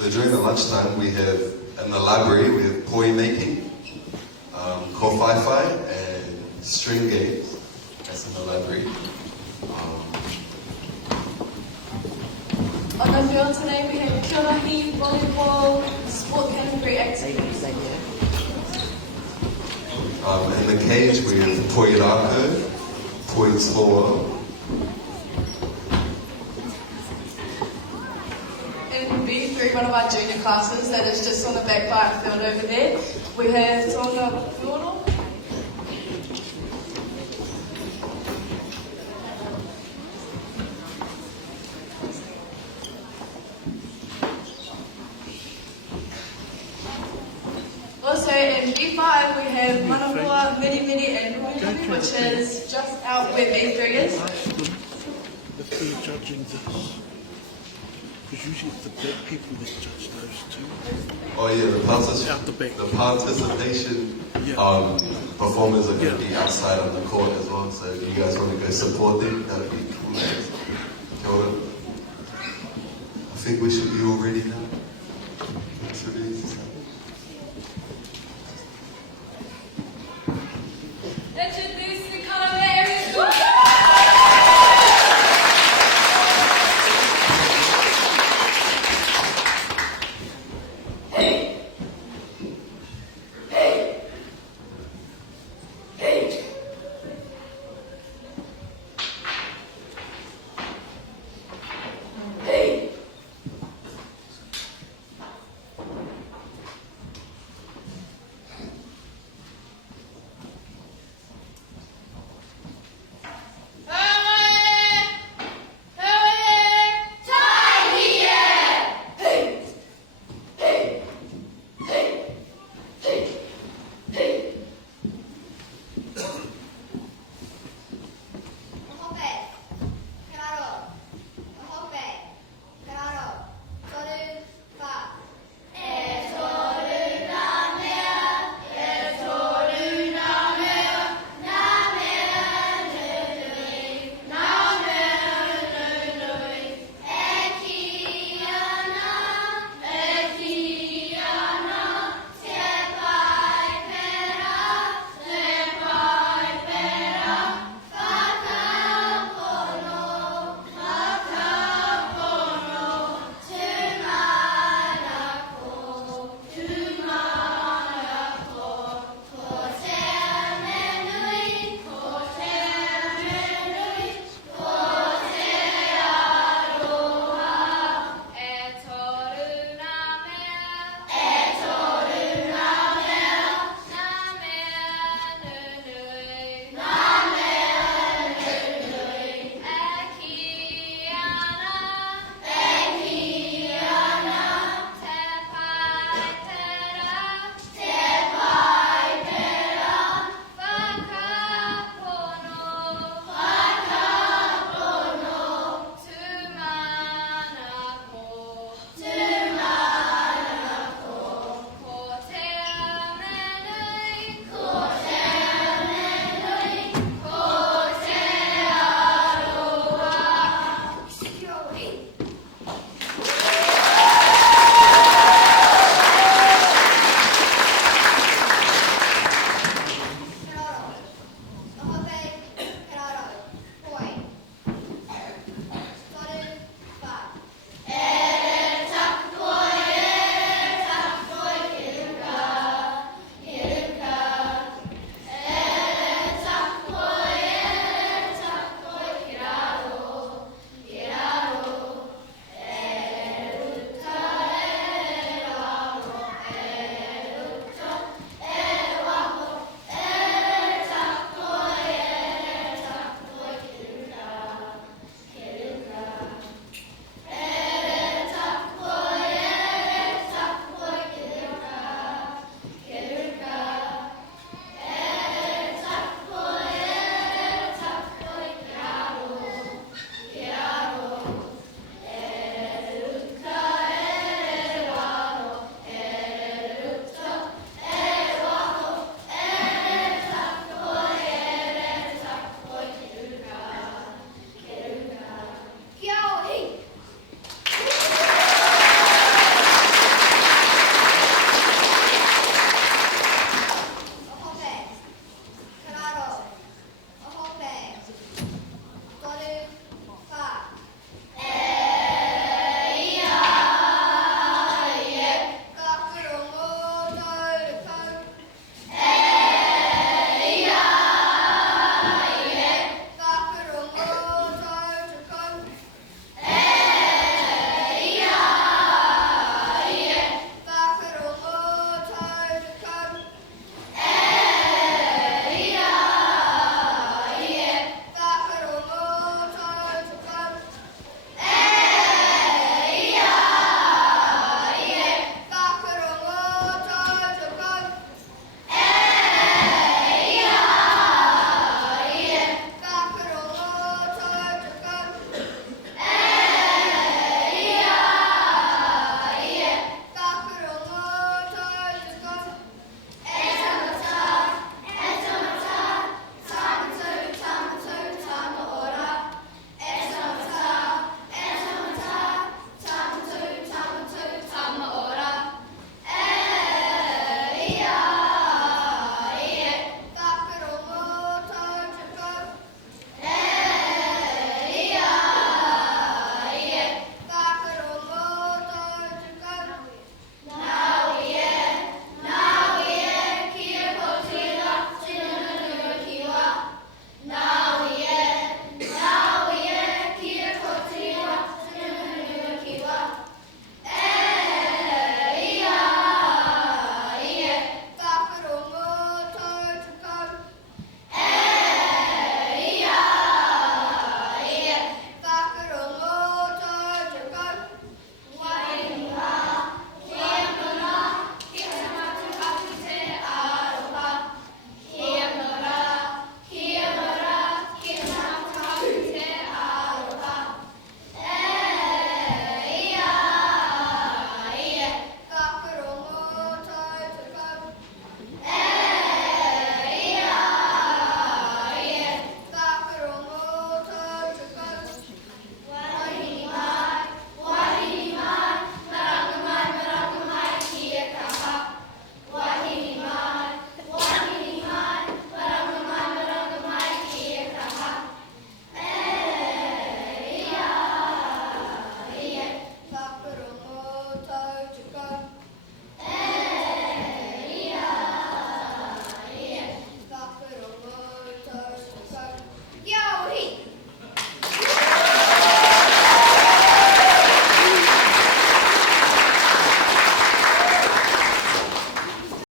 So during the lunchtime, we have, in the library, we have poi making, kōwhaiwhai, and string games. That's in the library. On the field today, we have kirahi, volleyball, sport category activities. In the cage, we have poi rākau, poi toa. In B3, one of our junior classes, that is just on the back part field over there, we have Tonga Fuono. Also in B5 we have Manapua, Midi Midi and Ruirupi, which is just out where B3 is. If they're judging this, because usually it's the big people that judge those two. Oh yeah, Out the back. the participation performers are going to be outside on the court as well. So if you guys want to go support them, that would be cool. Kia ora. I think we should be all ready now.